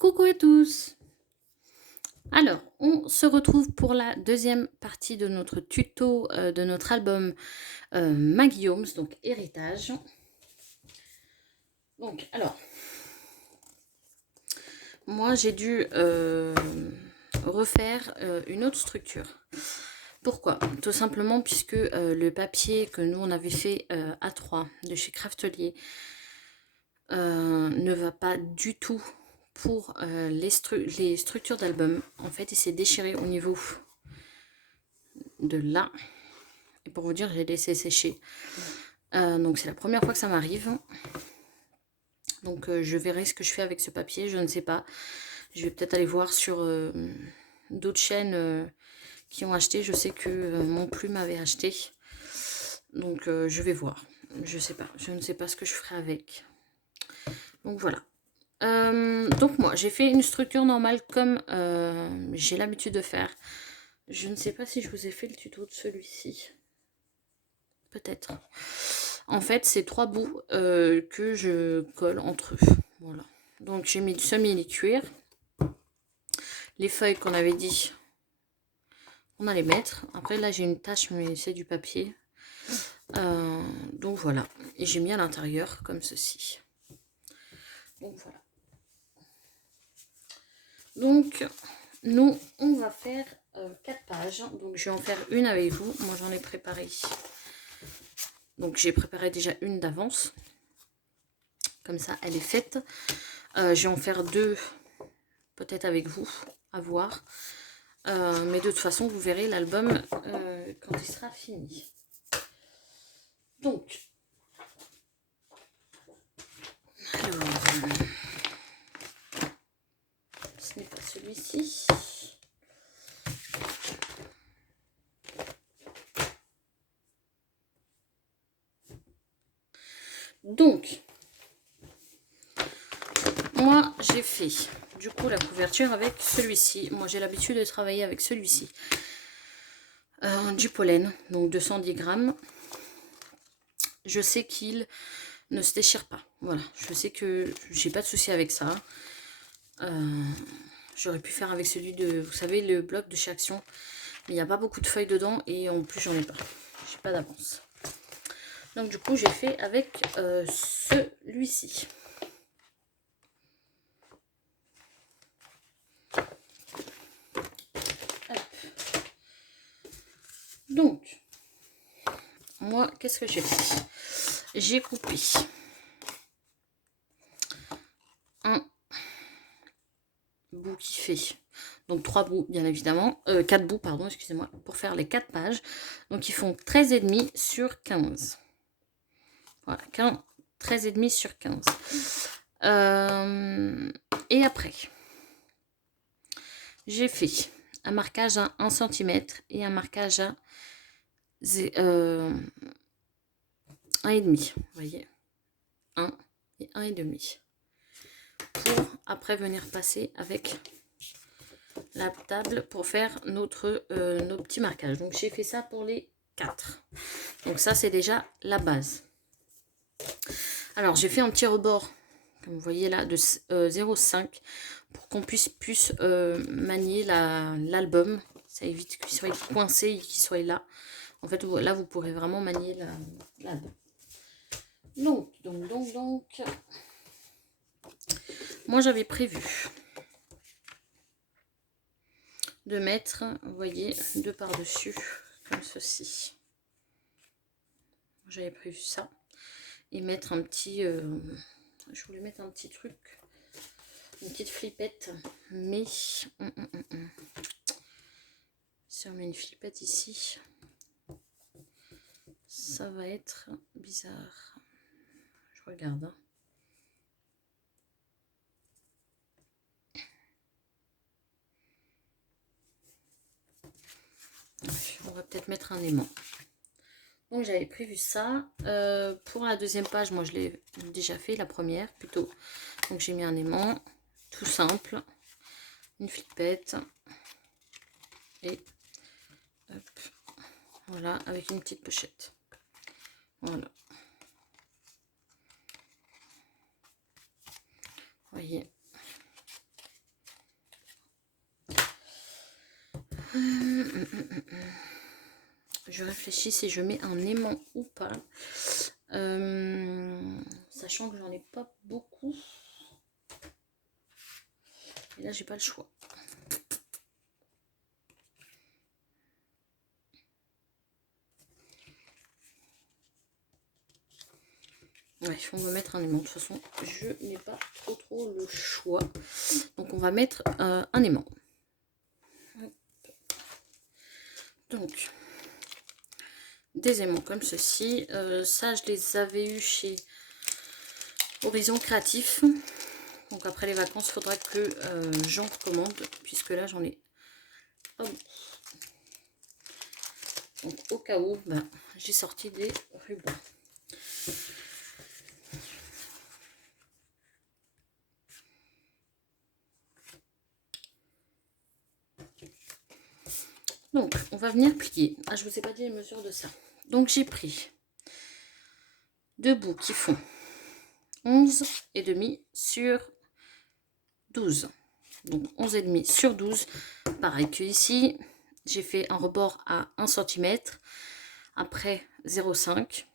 Coucou à tous. Alors, on se retrouve pour la deuxième partie de notre tuto de notre album Maggie Holmes, donc Héritage. Donc, alors, moi j'ai dû refaire une autre structure. Pourquoi? Tout simplement puisque le papier que nous on avait fait A3 de chez Craftelier ne va pas du tout pour les structures d'album. En fait, il s'est déchiré au niveau de là. Et pour vous dire, j'ai laissé sécher. Donc c'est la première fois que ça m'arrive. Donc je verrai ce que je fais avec ce papier, je ne sais pas. Je vais peut-être aller voir sur d'autres chaînes qui ont acheté. Je sais que mon plume avait acheté. Donc je vais voir. Je sais pas. Je ne sais pas ce que je ferai avec. Donc voilà. Donc moi, j'ai fait une structure normale comme j'ai l'habitude de faire. Je ne sais pas si je vous ai fait le tuto de celui-ci. Peut-être. En fait, c'est 3 bouts que je colle entre eux. Voilà. Donc j'ai mis du semi-cuir. Les feuilles qu'on avait dit, on allait mettre. Après là j'ai une tache, mais c'est du papier. Donc voilà. Et j'ai mis à l'intérieur comme ceci. Donc voilà. Donc nous on va faire 4 pages. Donc je vais en faire une avec vous. Moi j'en ai préparé. Donc j'ai préparé déjà une d'avance. Comme ça elle est faite. Je vais en faire 2 peut-être avec vous, à voir. Mais de toute façon, vous verrez l'album quand il sera fini. Donc, alors, ce n'est pas celui-ci. Donc, moi, j'ai fait du coup la couverture avec celui-ci. Moi, j'ai l'habitude de travailler avec celui-ci. Du pollen, donc 210 grammes. Je sais qu'il ne se déchire pas. Voilà, je sais que j'ai pas de souci avec ça. J'aurais pu faire avec celui de, vous savez, le bloc de chez Action. Mais il n'y a pas beaucoup de feuilles dedans et en plus, j'en ai pas. J'ai pas d'avance. Donc du coup, j'ai fait avec celui-ci. Donc, moi, qu'est-ce que j'ai fait? J'ai coupé un bout qui fait, donc 3 bouts bien évidemment, 4 bouts pardon, excusez-moi, pour faire les 4 pages. Donc ils font 13,5 sur 15. Voilà, 13,5 sur 15. Et après, j'ai fait un marquage à 1 cm et un marquage à 1,5. Vous voyez, 1 et 1,5. Pour après venir passer avec la table pour faire nos petits marquages. Donc j'ai fait ça pour les 4. Donc ça c'est déjà la base. Alors j'ai fait un petit rebord, comme vous voyez là, de 0,5 pour qu'on puisse plus manier l'album. Ça évite qu'il soit coincé et qu'il soit là. En fait là vous pourrez vraiment manier l'album. Donc, moi j'avais prévu de mettre, vous voyez, 2 par-dessus, comme ceci. J'avais prévu ça. Et mettre un petit... je voulais mettre un petit truc, une petite flippette. Mais... si on met une flippette ici, ça va être bizarre. Je regarde. Hein. On va peut-être mettre un aimant. Donc j'avais prévu ça. Pour la deuxième page, moi je l'ai déjà fait, la première plutôt. Donc j'ai mis un aimant, tout simple. Une flippette. Et hop, voilà, avec une petite pochette. Voilà. Vous voyez. Je réfléchis si je mets un aimant ou pas. Sachant que j'en ai pas beaucoup. Et là, j'ai pas le choix. Ouais, il faut me mettre un aimant. De toute façon, je n'ai pas trop le choix. Donc, on va mettre un aimant. Donc, des aimants comme ceci. Ça, je les avais eu chez Horizon Créatif. Donc, après les vacances, il faudra que j'en recommande. Puisque là, j'en ai pas beaucoup. Donc, au cas où, ben, j'ai sorti des rubans. Donc, on va venir plier. Ah, je ne vous ai pas dit les mesures de ça. Donc, j'ai pris deux bouts qui font 11,5 sur 12. Donc, 11,5 sur 12. Pareil que ici, j'ai fait un rebord à 1 cm. Après, 0,5.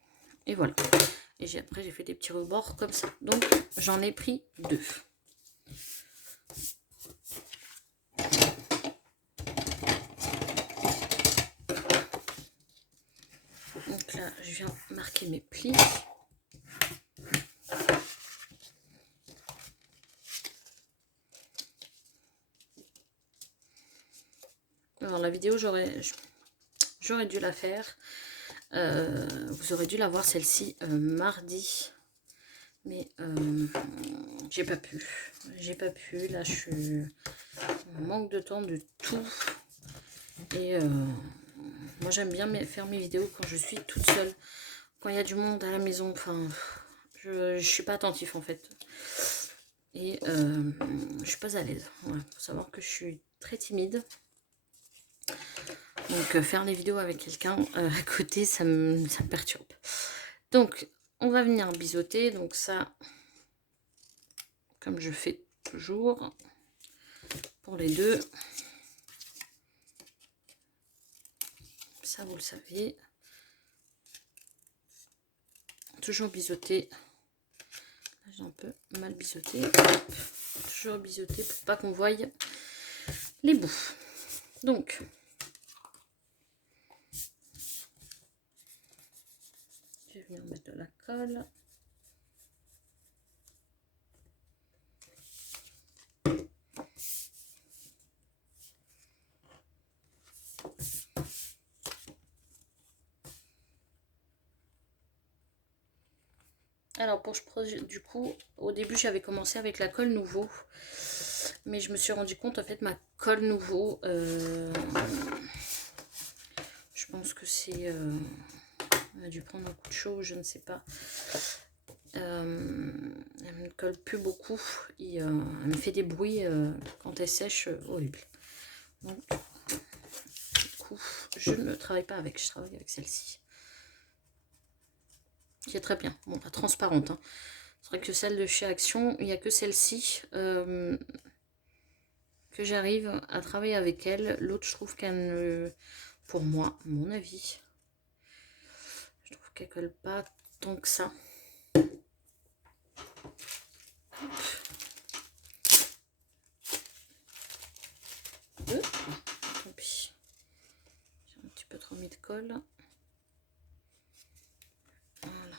Et voilà. Et après, j'ai fait des petits rebords comme ça. Donc, j'en ai pris deux. Donc là, je viens marquer mes plis. Alors la vidéo, j'aurais dû la faire. Vous aurez dû la voir celle-ci mardi. Mais j'ai pas pu. Là, je suis en manque de temps de tout. Et moi, j'aime bien faire mes vidéos quand je suis toute seule. Quand il y a du monde à la maison. Enfin, je suis pas attentif en fait. Et je suis pas à l'aise. Il faut savoir que je suis très timide. Donc faire les vidéos avec quelqu'un à côté, ça me perturbe. Donc on va venir biseauter. Donc ça, comme je fais toujours pour les deux. Ça vous le savez. Toujours biseauter. J'ai un peu mal biseauté. Toujours biseauter pour pas qu'on voie les bouts. Donc je vais venir mettre de la colle. Alors pour du coup, au début j'avais commencé avec la colle nouveau, mais je me suis rendu compte en fait ma colle nouveau, je pense que c'est, on a dû prendre un coup de chaud, je ne sais pas. Elle ne colle plus beaucoup et elle me fait des bruits quand elle sèche horrible. Donc du coup je ne travaille pas avec, je travaille avec celle-ci. Qui est très bien, bon pas transparente. Hein. C'est vrai que celle de chez Action, il n'y a que celle-ci que j'arrive à travailler avec elle. L'autre, je trouve qu'elle ne... Pour moi, mon avis, je trouve qu'elle colle pas tant que ça. Tant pis. J'ai un petit peu trop mis de colle. Voilà.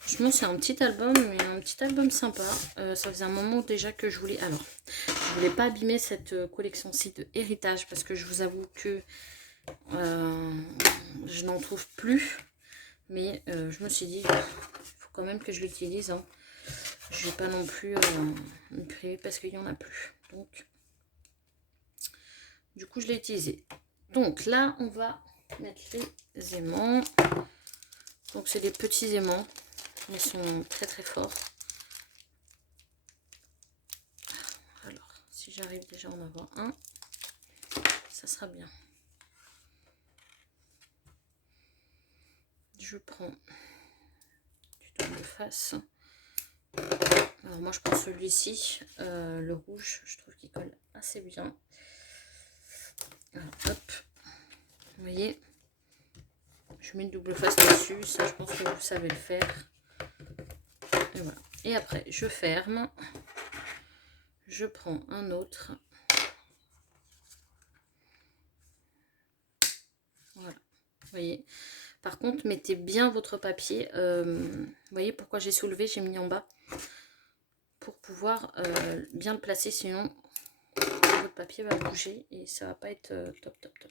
Franchement, c'est un petit album, mais un petit album sympa. Ça faisait un moment déjà que je voulais... Alors, je voulais pas abîmer cette collection-ci de héritage parce que je vous avoue que je n'en trouve plus. Mais je me suis dit, il faut quand même que je l'utilise. Hein. Je ne vais pas non plus me priver parce qu'il n'y en a plus. Donc, du coup, je l'ai utilisé. Donc là, on va mettre les aimants. Donc, c'est des petits aimants. Ils sont très très forts. Alors, si j'arrive déjà à en avoir un, ça sera bien. je prends du double face. Alors moi je prends celui-ci, le rouge, je trouve qu'il colle assez bien. Alors, hop, vous voyez, je mets une double face dessus, ça je pense que vous savez le faire. Et voilà. Et après je ferme, je prends un autre. Voilà, vous voyez. Par contre, mettez bien votre papier. Vous voyez pourquoi j'ai soulevé, j'ai mis en bas. Pour pouvoir bien le placer, sinon votre papier va bouger et ça va pas être top, top, top.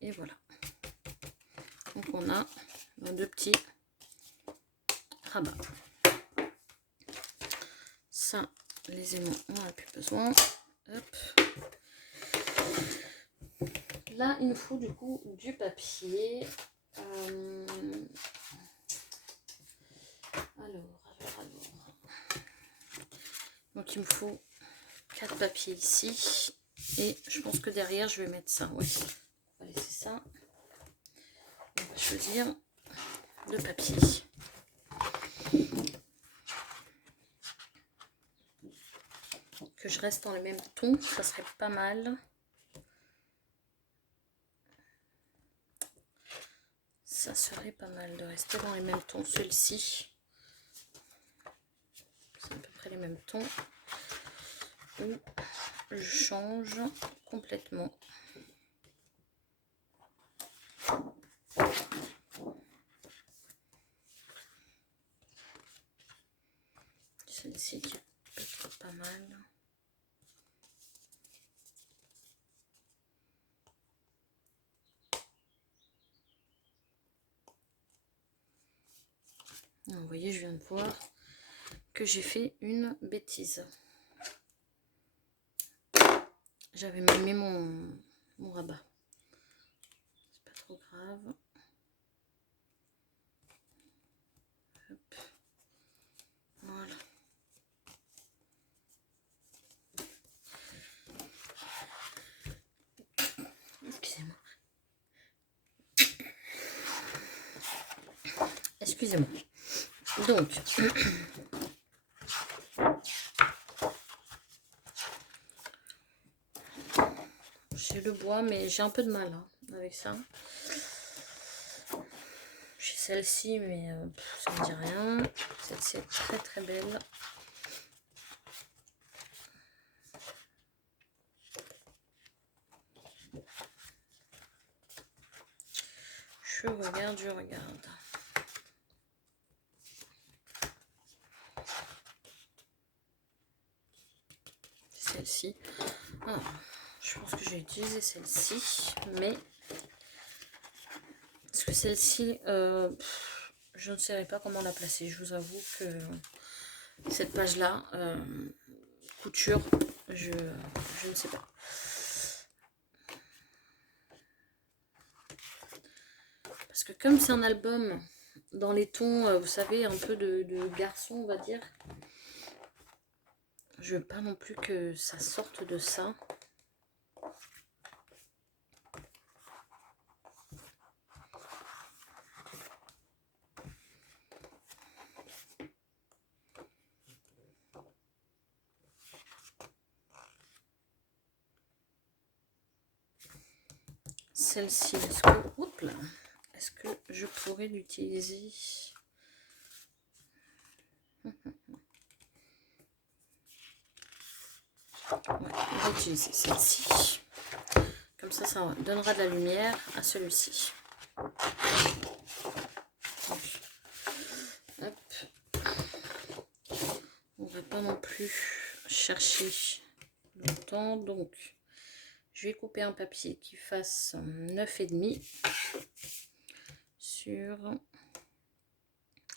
Et voilà. Donc on a deux petits rabats. Ça, les aimants, on n'en a plus besoin. Hop. Là, il nous faut du coup du papier. Alors. Donc il me faut 4 papiers ici. Et je pense que derrière, je vais mettre ça. Ouais. On va laisser ça. On va choisir le papier. Que je reste dans le même ton, ça serait pas mal. Ça serait pas mal de rester dans les mêmes tons. Celui-ci, c'est à peu près les mêmes tons. Ou je change complètement. Celle-ci qui peut être pas mal. Vous voyez, je viens de voir que j'ai fait une bêtise. J'avais mal mis mon rabat. C'est pas trop grave. Hop. Voilà. Excusez-moi. Excusez-moi. Donc, j'ai le bois, mais j'ai un peu de mal hein, avec ça. J'ai celle-ci, mais ça me dit rien. Celle-ci est très très belle. Je regarde, je regarde. Celle-ci. Ah, je pense que j'ai utilisé celle-ci, mais parce que celle-ci, je ne saurais pas comment la placer. Je vous avoue que cette page-là, couture, je ne sais pas. Parce que comme c'est un album dans les tons, vous savez, un peu de garçon, on va dire, je veux pas non plus que ça sorte de ça. Celle-ci, est-ce que je pourrais l'utiliser? Ouais, on va utiliser celle-ci. Comme ça donnera de la lumière à celui-ci. Hop. On va pas non plus chercher longtemps, donc je vais couper un papier qui fasse 9,5 sur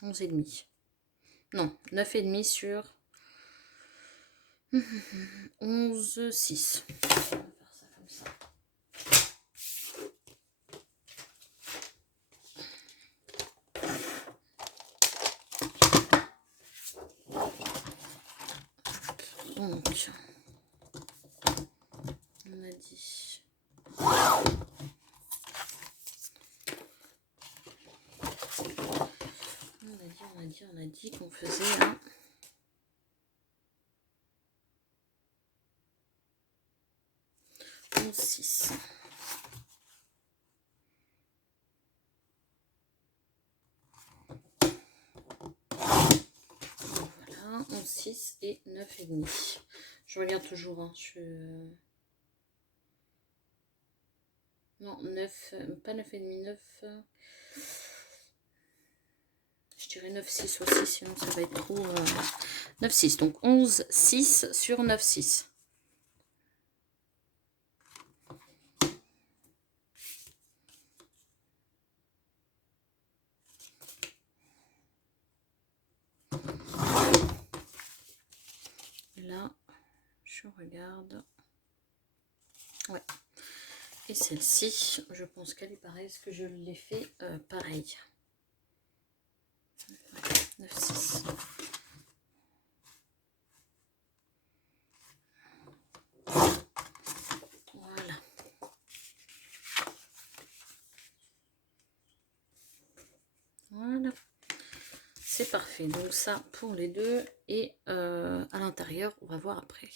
11,5. Non, 9,5 sur 11,6. On va faire ça comme ça. Donc, a dit? On a dit qu'on faisait un... On 6. Voilà, 11, 6 et 9,5. Je regarde toujours, hein, non, 9, pas 9,5, 9... Je dirais 9, 6 aussi, sinon ça va être trop... 9, 6, donc 11, 6 sur 9, 6. Là, je regarde. Ouais. Et celle-ci, je pense qu'elle est pareille, parce que je l'ai fait pareil. 9, 6. Voilà. Voilà. C'est parfait. Donc ça pour les deux. Et à l'intérieur, on va voir après.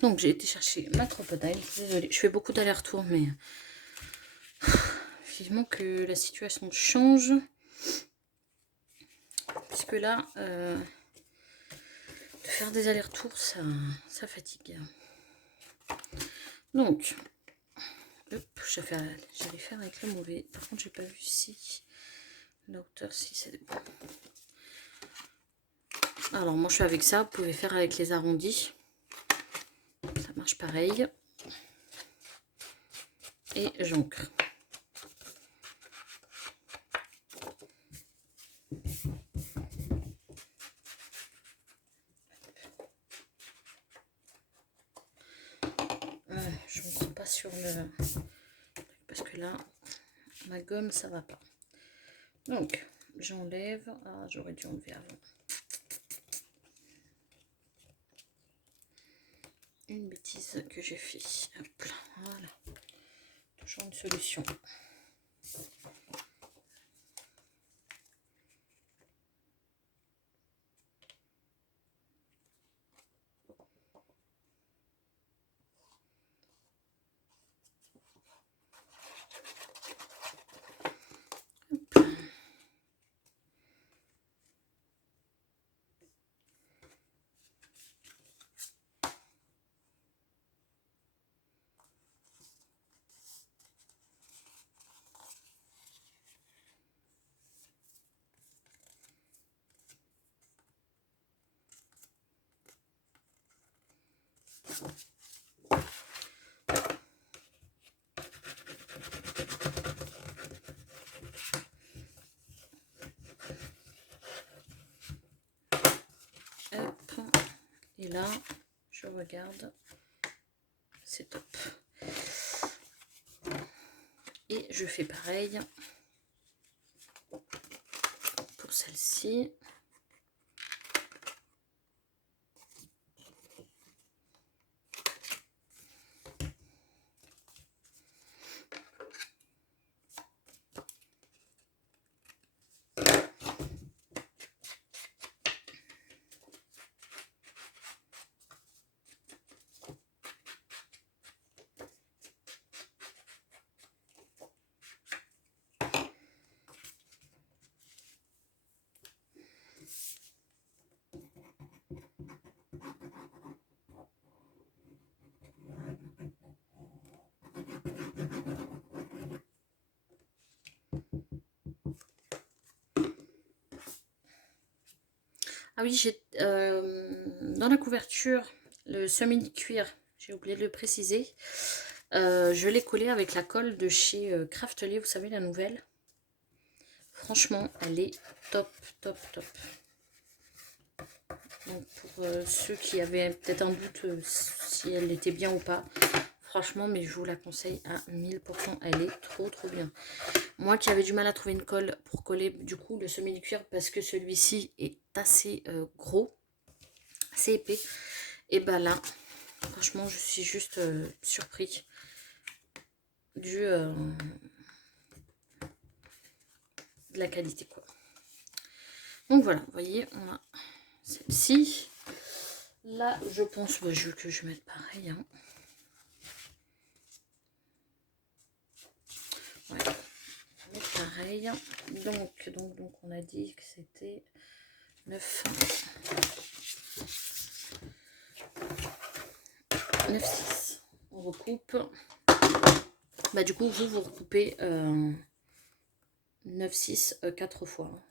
Donc j'ai été chercher ma crocodile. Désolée, je fais beaucoup d'allers-retours, mais vivement que la situation change. Puisque là, de faire des allers-retours, ça fatigue. Donc, hop, j'allais faire avec le mauvais. Par contre, j'ai pas vu si la hauteur, si c'est bon. Alors, moi, je suis avec ça. Vous pouvez faire avec les arrondis. Ça marche pareil. Et j'ancre. Je ne suis pas sur le... Parce que là, ma gomme, ça va pas. Donc, j'enlève. Ah, j'aurais dû enlever avant. Une bêtise que j'ai fait. Hop là, voilà. Toujours une solution. Hop. Et là, je regarde. C'est top. Et je fais pareil pour celle-ci. Ah oui, j'ai dans la couverture, le semi-cuir, j'ai oublié de le préciser. Je l'ai collé avec la colle de chez Craftly, vous savez, la nouvelle. Franchement, elle est top, top, top. Donc pour ceux qui avaient peut-être un doute si elle était bien ou pas, franchement, mais je vous la conseille à 1000%. Elle est trop, trop bien. Moi qui avais du mal à trouver une colle pour coller du coup le semi-cuir parce que celui-ci est assez gros, assez épais. Et ben là, Franchement, je suis juste surpris de la qualité, quoi. Donc voilà, vous voyez, on a celle-ci. Là, je pense que je vais mettre pareil. Hein. Ouais, mettre pareil. Donc, on a dit que c'était 9, 6. On recoupe. Bah, du coup, vous recoupez 9, 6, 4 fois. Hein.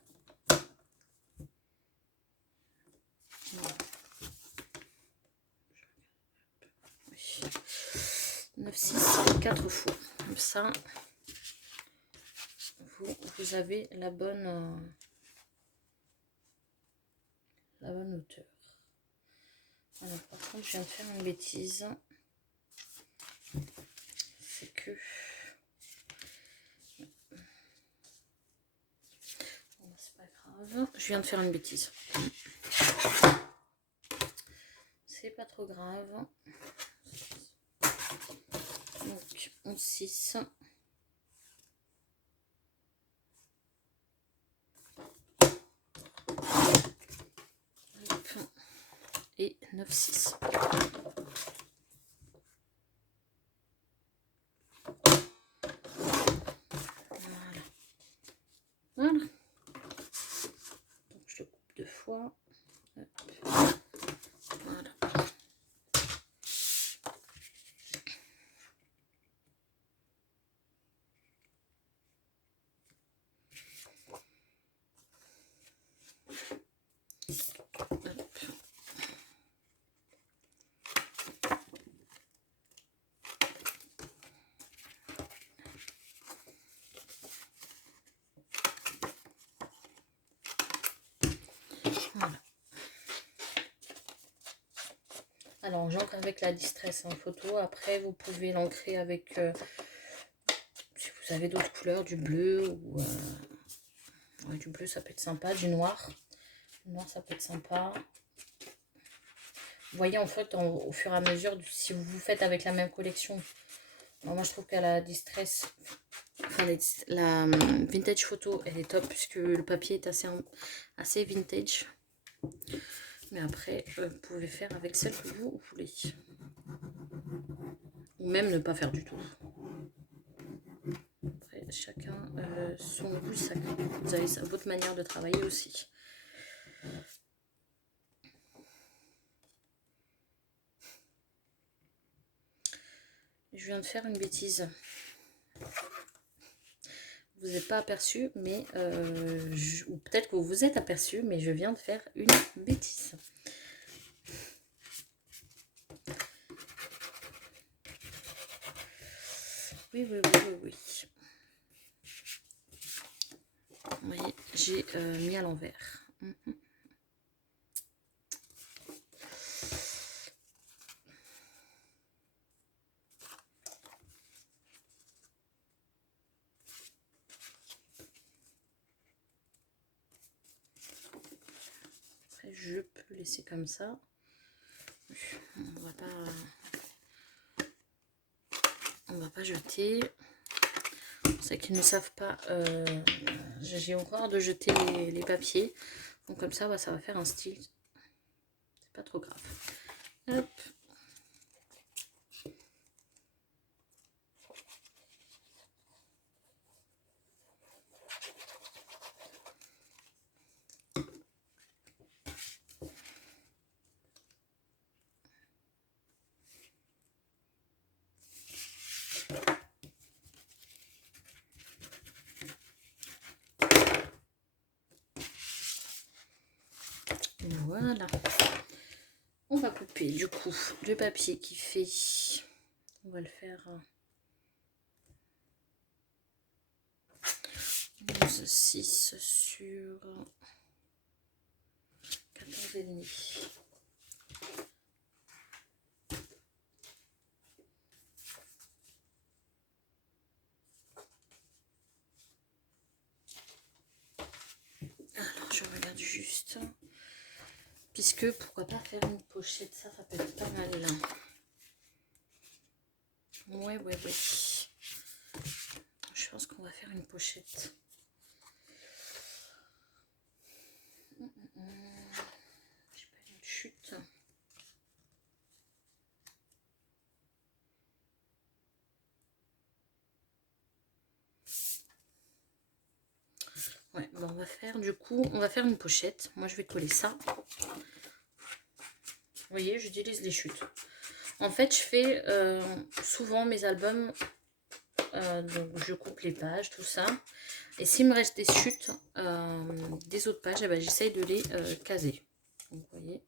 Voilà. 9, 6, 4 fois. Comme ça, vous avez la bonne hauteur. Alors, par contre, je viens de faire une bêtise. C'est que... Bon, c'est pas grave. Je viens de faire une bêtise. C'est pas trop grave. Donc, 11, 6. Et 9, 6. Voilà. Donc je le coupe 2 fois. Hop. Voilà. Hop. Voilà. Alors j'encre avec la Distress en photo. Après vous pouvez l'ancrer avec si vous avez d'autres couleurs, du bleu ou ouais, du bleu ça peut être sympa, du noir. Du noir ça peut être sympa. Vous voyez en fait au fur et à mesure, si vous faites avec la même collection. Alors, moi je trouve qu'à la Distress, enfin la vintage photo elle est top puisque le papier est assez vintage. Mais après vous pouvez faire avec celle que vous voulez. Ou même ne pas faire du tout. Après chacun son goût, vous avez votre manière de travailler aussi. Je viens de faire une bêtise. Vous n'êtes pas aperçu, mais ou peut-être que vous vous êtes aperçu, mais je viens de faire une bêtise. Oui. Vous voyez, j'ai mis à l'envers. Après, je peux laisser comme ça. On va pas jeter. Pour ceux qui ne savent pas, j'ai horreur de jeter les papiers. Donc comme ça va faire un style. C'est pas trop grave. Hop. Voilà. On va couper du coup le papier qui fait, on va le faire 11,6 sur 14,5. Alors je regarde juste, puisque pourquoi pas faire une pochette, ça peut être pas mal là. Ouais. Je pense qu'on va faire une pochette. J'ai pas une chute. Ouais, bon, on va faire du coup, on va faire une pochette. Moi, je vais coller ça. Vous voyez, j'utilise les chutes. En fait, je fais souvent mes albums, donc je coupe les pages, tout ça. Et s'il me reste des chutes des autres pages, eh ben, j'essaye de les caser. Donc, vous voyez.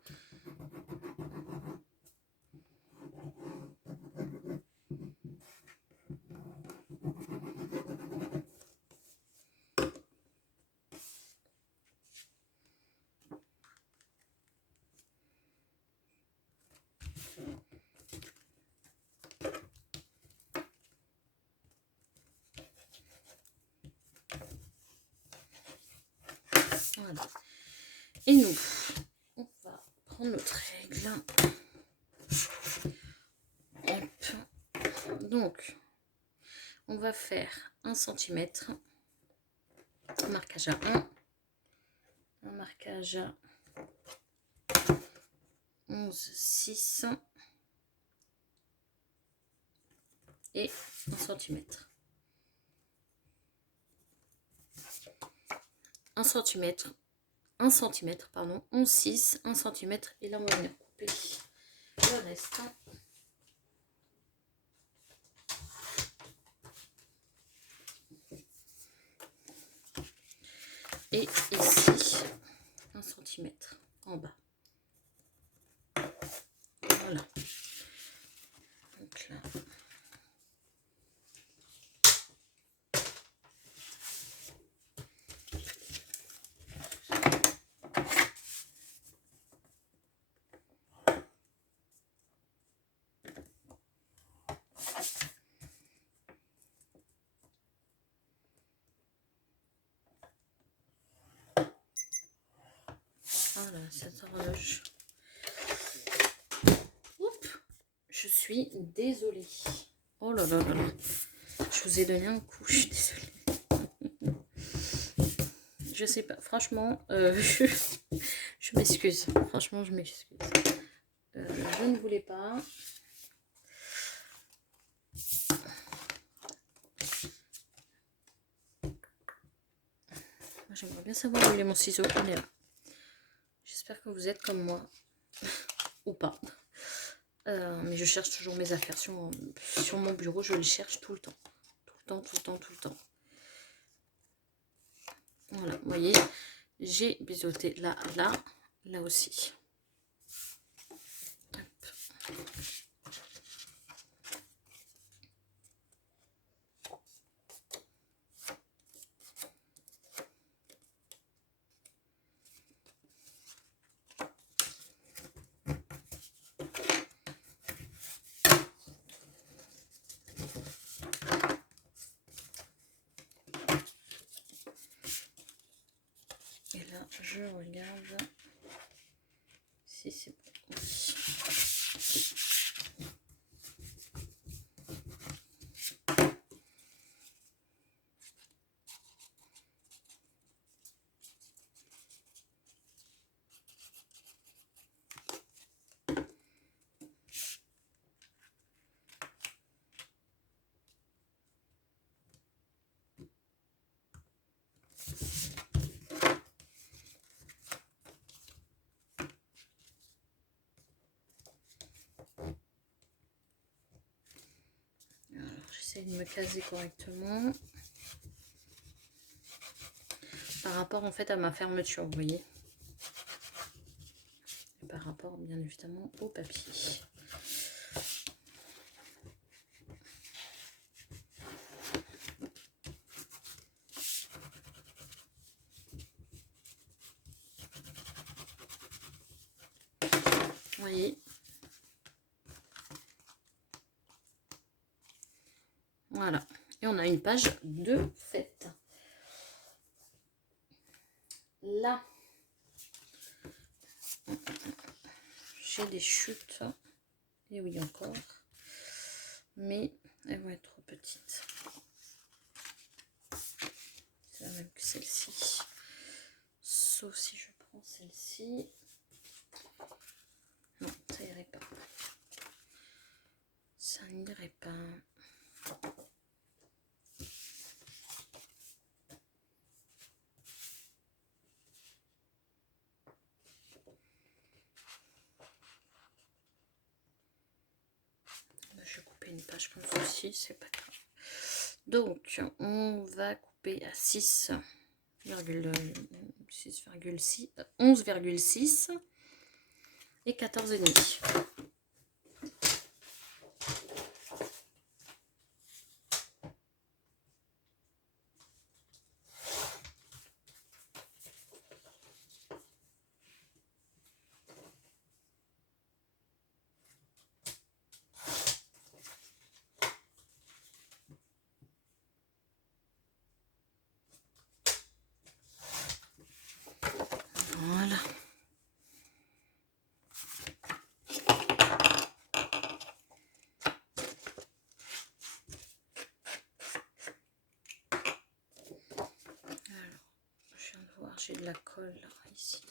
Voilà. Et nous, on va prendre notre règle. Hop. Donc, on va faire 1 cm, un marquage à 1, un marquage à 11,6 et 1 cm. 1 cm, 1 cm, pardon, 11,6, 1 cm, et là on va venir couper le reste. Et ici, 1 cm en bas. Voilà. Donc là. Voilà, cette horloge. Oups, je suis désolée. Oh là là là là. Je vous ai donné un coup, je suis désolée. Je sais pas, franchement, je m'excuse. Franchement, je m'excuse. Je ne voulais pas. J'aimerais bien savoir où il est mon ciseau. Il est là. J'espère que vous êtes comme moi. Ou pas. Mais je cherche toujours mes affaires sur mon bureau. Je les cherche tout le temps. Tout le temps. Voilà, vous voyez, j'ai biseauté là aussi. Hop. Et là, je regarde si c'est bon. Alors, j'essaie de me caser correctement. Par rapport en fait à ma fermeture, vous voyez. Et par rapport bien évidemment au papier. Vous voyez. Voilà. Et on a une page de fête. Là, j'ai des chutes. Et oui, encore. mais elles vont être trop petites. C'est la même que celle-ci. Sauf si je prends celle-ci. Non, ça irait pas. Ça n'irait pas. Je vais couper une page comme ceci, c'est pas grave. Donc, on va couper à 6,6, 11,6 et 14,5. Voilà. Alors, je viens de voir, j'ai de la colle là, ici.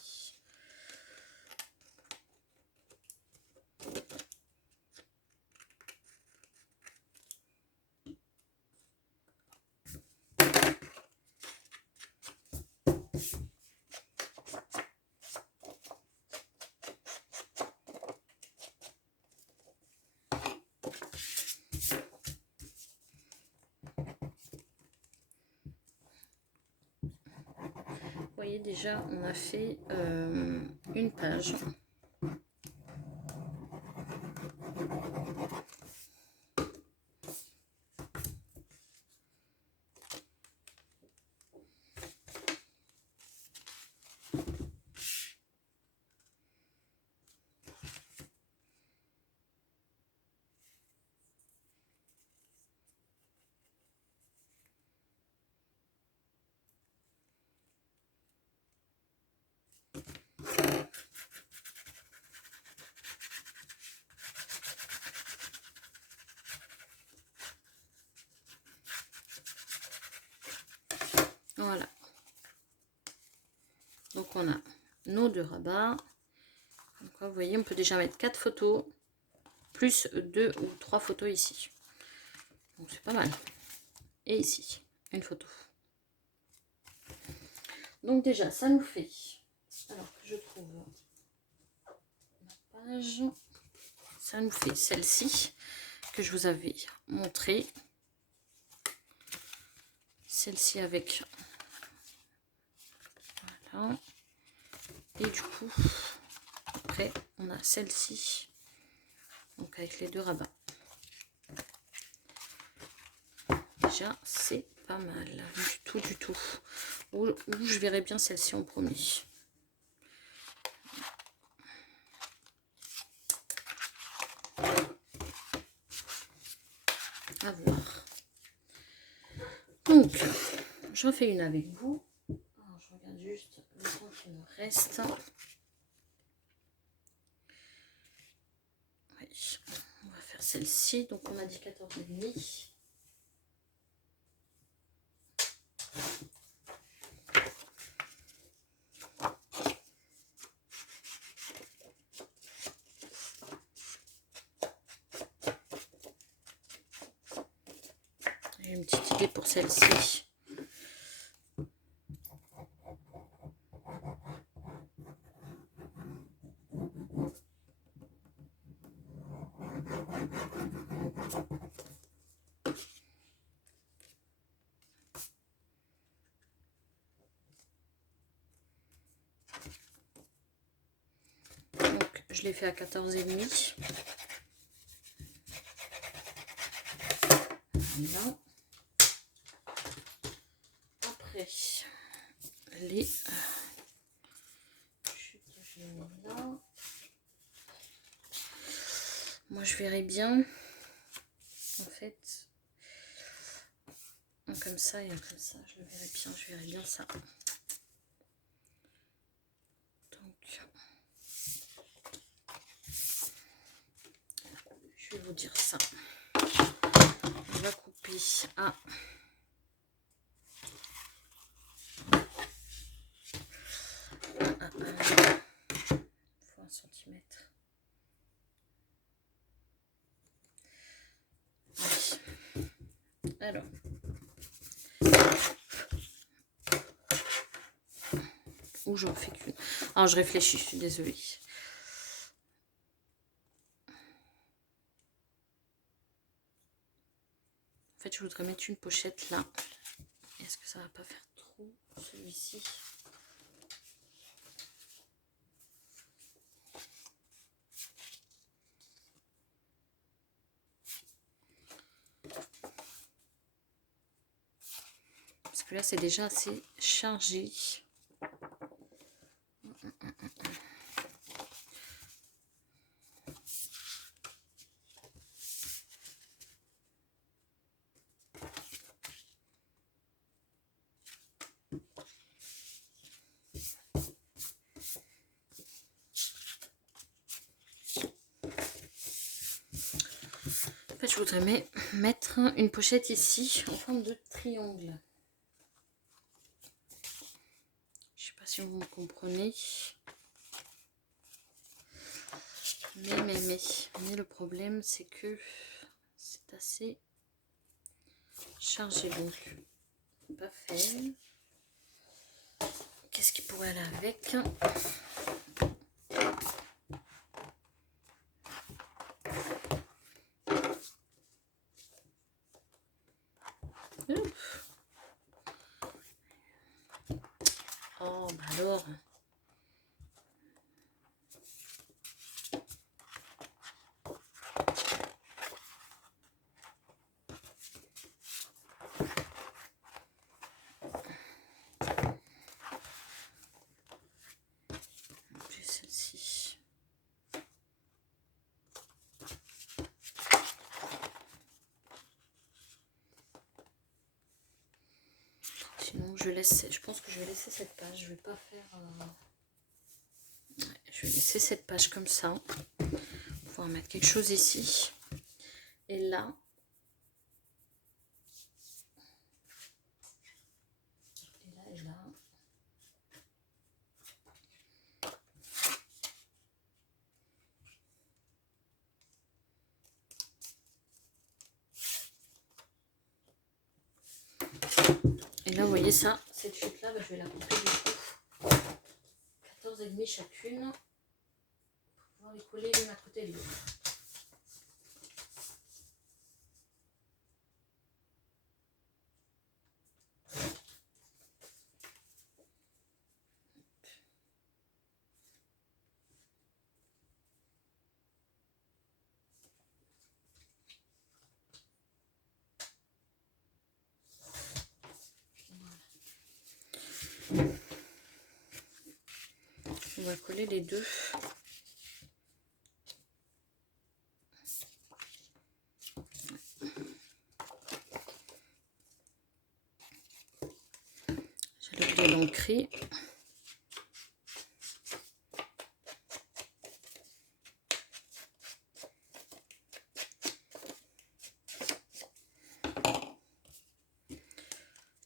Vous voyez déjà, on a fait une page. Voilà. Donc on a nos 2 rabats. Donc là, vous voyez, on peut déjà mettre 4 photos, plus 2 ou 3 photos ici. Donc c'est pas mal. Et ici, une photo. Donc déjà, ça nous fait... Alors que je trouve ma page. Ça nous fait celle-ci que je vous avais montré. Celle-ci avec... Voilà. Et du coup, après, on a celle-ci. Donc avec les 2 rabats. Déjà, c'est pas mal. Du tout, du tout. Ou je verrai bien celle-ci en premier. À voir. Donc, j'en fais une avec vous. Alors, je regarde juste le temps qui me reste. Oui, on va faire celle-ci. Donc, on a dit 14,5. J'ai une petite idée pour celle-ci. Donc, je l'ai fait à 14,5. Voilà. Après, les... je les mets là. Moi, je verrais bien, en fait, un comme ça et un comme ça. Je le verrais bien, je verrais bien ça. Donc, je vais vous dire ça. découper à 1 centimètre. Alors, ou j'en fais qu'une. Alors, je réfléchis, je suis désolée. En fait, je voudrais mettre une pochette là. Est-ce que ça va pas faire trop celui-ci? Parce que là, c'est déjà assez chargé. En fait, je voudrais mettre une pochette ici en forme de triangle. Je sais pas si vous me comprenez. Mais le problème, c'est que c'est assez chargé, donc pas fait. Qu'est-ce qui pourrait aller avec? Oh, bah alors. J'ai celle-ci. Sinon, je pense que je vais laisser cette page. Je vais pas faire. Je vais laisser cette page comme ça. Pouvoir mettre quelque chose ici. Et là. Et là. Et là, vous voyez ça, cette chute-là, bah, je vais la couper du coup. 14,5 chacune. Pour pouvoir les coller l'une à côté de l'autre. On va coller les deux. J'ai oublié l'ancrer.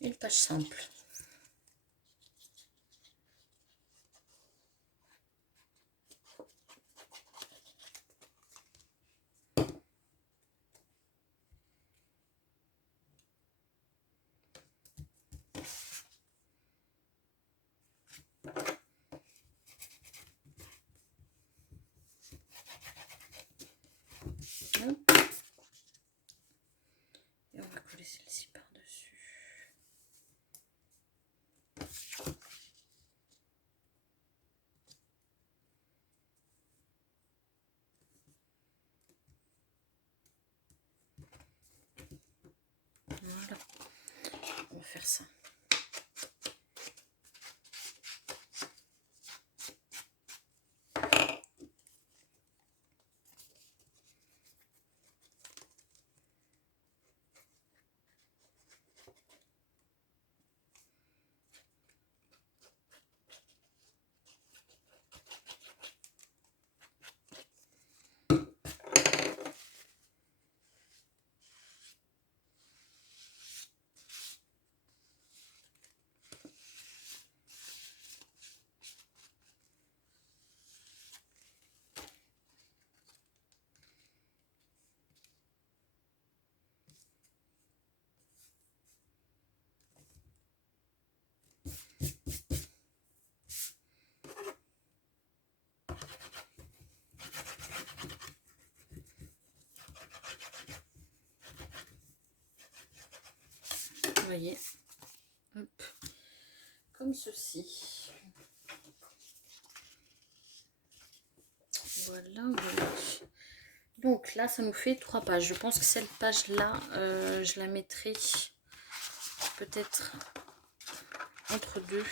Une page simple. Hop. Et on va coller celle-ci par-dessus. Voilà. On va faire ça. voyez. Hop. Comme ceci. Voilà, voilà. Donc là, ça nous fait 3 pages. Je pense que cette page-là, je la mettrai peut-être entre deux.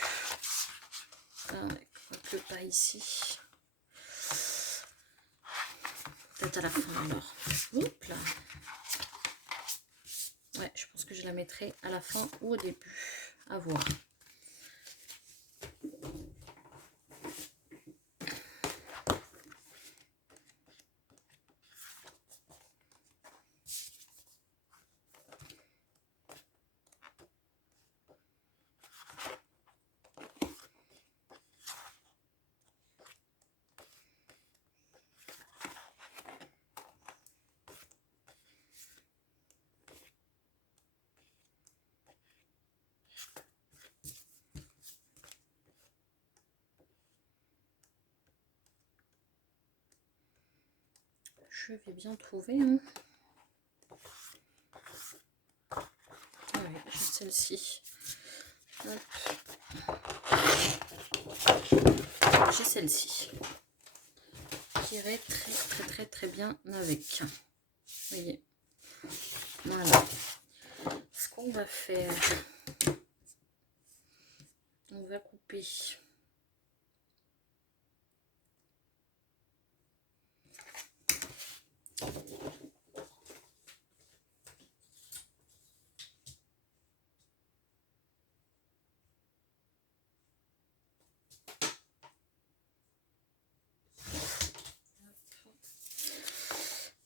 Que pas ici. Peut-être à la fin alors. Hop là. Ouais, je pense que je la mettrai à la fin ou au début. À voir. Je vais bien trouver. Hein. Ouais, j'ai celle-ci. J'ai celle-ci. Qui irait très bien avec. Vous voyez. Voilà. Ce qu'on va faire, on va couper.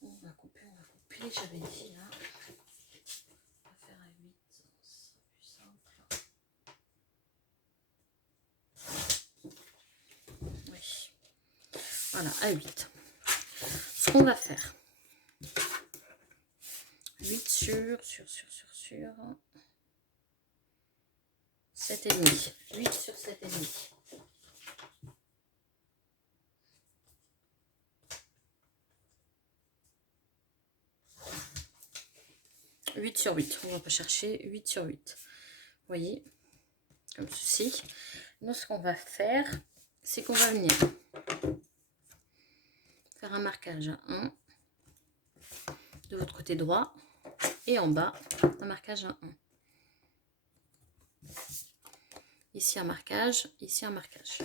On va couper. J'avais dit là. On va faire à 8, ça sera plus simple. Oui. Voilà, à 8. Ce qu'on va faire. 8 sur 7,5. 8 sur 7,5. 8 sur 8. On va pas chercher 8 sur 8. Vous voyez, comme ceci. Nous, ce qu'on va faire, c'est qu'on va venir faire un marquage à 1 de votre côté droit et en bas, un marquage à 1. Ici un marquage, ici un marquage.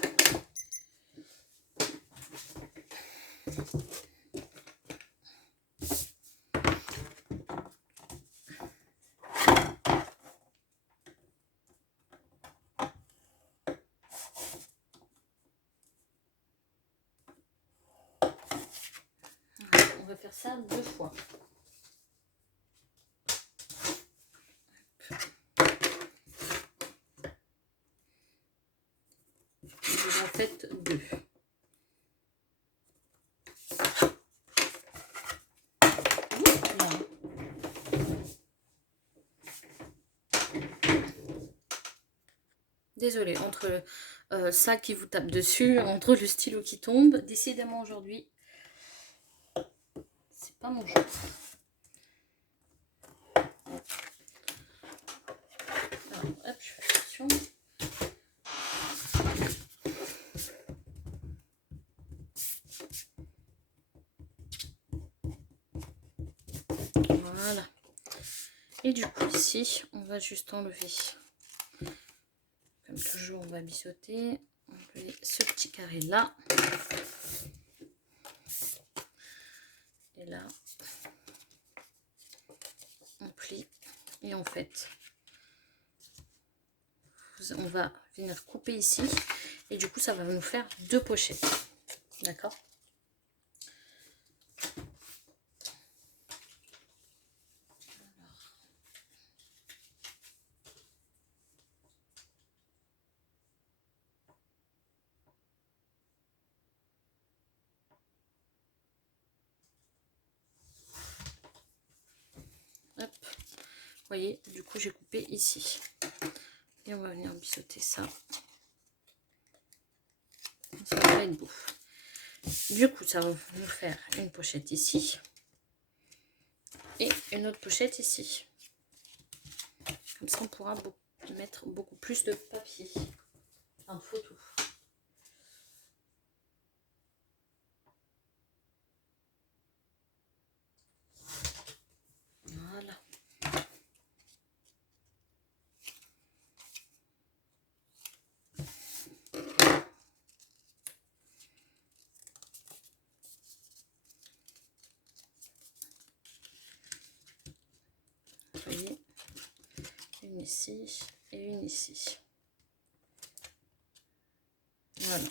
On va faire ça 2 fois. En fait 2. Désolée, entre ça qui vous tape dessus, entre le stylo qui tombe, décidément aujourd'hui, c'est pas mon jour. Alors, hop, je fais attention. Voilà. Et du coup, ici, on va juste enlever. Comme toujours, on va biseauter. Enlever ce petit carré là. Et là, on plie. Et en fait, on va venir couper ici. Et du coup, ça va nous faire 2 pochettes. D'accord ? Hop, vous voyez, du coup j'ai coupé ici. Et on va venir biseauter ça. Ça va être beau. Du coup, ça va nous faire une pochette ici. Et une autre pochette ici. Comme ça, on pourra mettre beaucoup plus de papier, en photo. Voilà. Vous voyez, une ici et une ici. Voilà.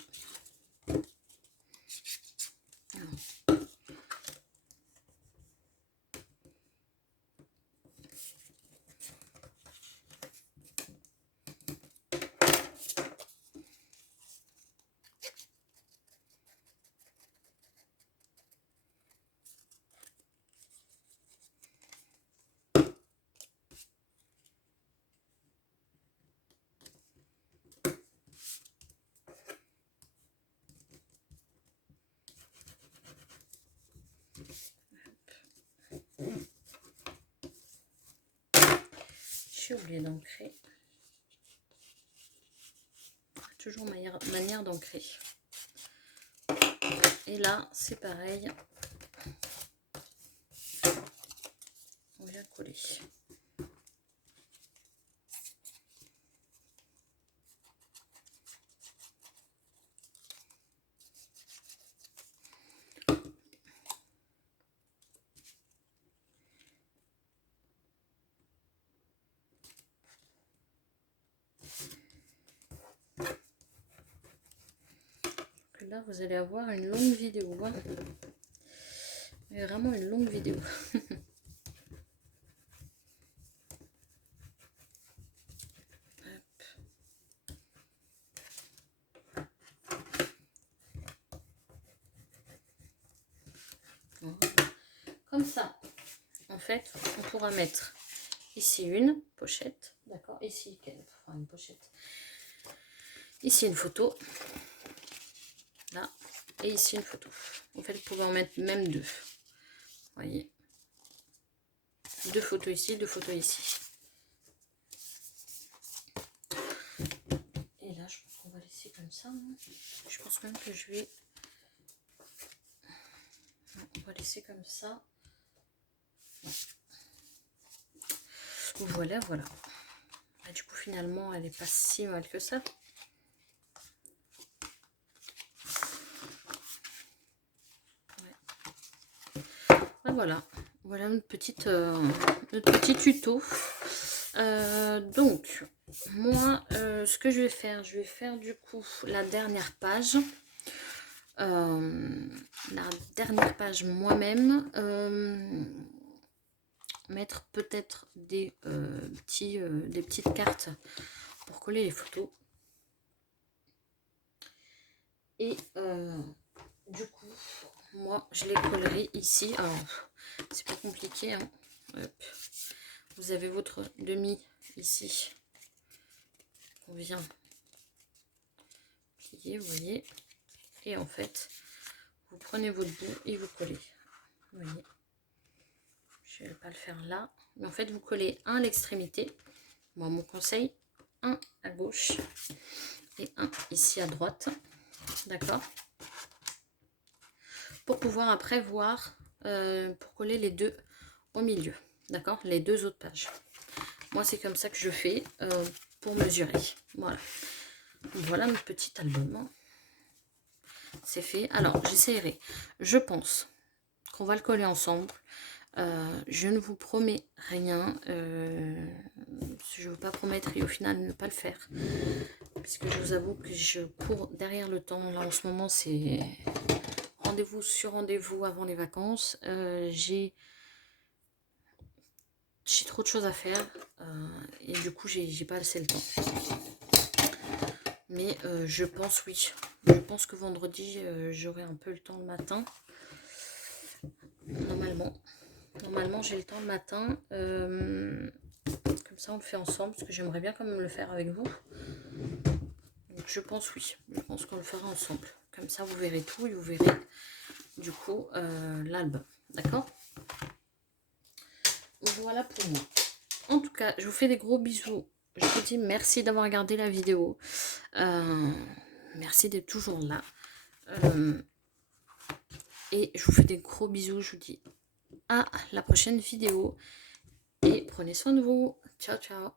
J'ai oublié d'ancrer. Toujours manière d'ancrer. Et là, c'est pareil. On vient coller. Là, vous allez avoir une longue vidéo. Hein. Mais vraiment une longue vidéo. Comme ça, en fait, on pourra mettre ici une pochette. D'accord. Ici, enfin, une pochette. Ici, une photo. Là. Et ici, une photo. En fait, vous pouvez en mettre même deux. Vous voyez. Deux photos ici, deux photos ici. Et là, je pense qu'on va laisser comme ça. Hein. Je pense même que je vais... On va laisser comme ça. Voilà, voilà. Et du coup, finalement, elle n'est pas si mal que ça. Ouais. Voilà. Voilà notre petit tuto. Donc, moi, ce que je vais faire du coup la dernière page. La dernière page moi-même. Mettre peut-être des petites cartes pour coller les photos. Et du coup, moi, je les collerai ici. Alors, c'est pas compliqué. Hein. Hop. Vous avez votre demi ici. On vient plier, vous voyez. Et en fait, vous prenez votre bout et vous collez. Vous voyez. Je ne vais pas le faire là. Mais en fait, vous collez un à l'extrémité. Moi, mon conseil, un à gauche et un ici à droite. D'accord. Pour pouvoir après voir, pour coller les deux au milieu. D'accord. Les deux autres pages. Moi, c'est comme ça que je fais pour mesurer. Voilà. Voilà notre petit album. C'est fait. Alors, j'essaierai. Je pense qu'on va le coller ensemble. Je ne vous promets rien. Je ne veux pas promettre et au final ne pas le faire. Puisque je vous avoue que je cours derrière le temps. Là, en ce moment, c'est rendez-vous sur rendez-vous avant les vacances. J'ai trop de choses à faire. Et du coup, j'ai pas assez le temps. Mais je pense, oui. Je pense que vendredi, j'aurai un peu le temps le matin. Normalement, j'ai le temps le matin. Comme ça, on le fait ensemble. Parce que j'aimerais bien quand même le faire avec vous. Donc, je pense, oui. Je pense qu'on le fera ensemble. Comme ça, vous verrez tout. Et vous verrez, du coup, l'album. D'accord? Voilà pour moi. En tout cas, je vous fais des gros bisous. Je vous dis merci d'avoir regardé la vidéo. Merci d'être toujours là. Et je vous fais des gros bisous. Je vous dis à la prochaine vidéo. Et prenez soin de vous. Ciao, ciao.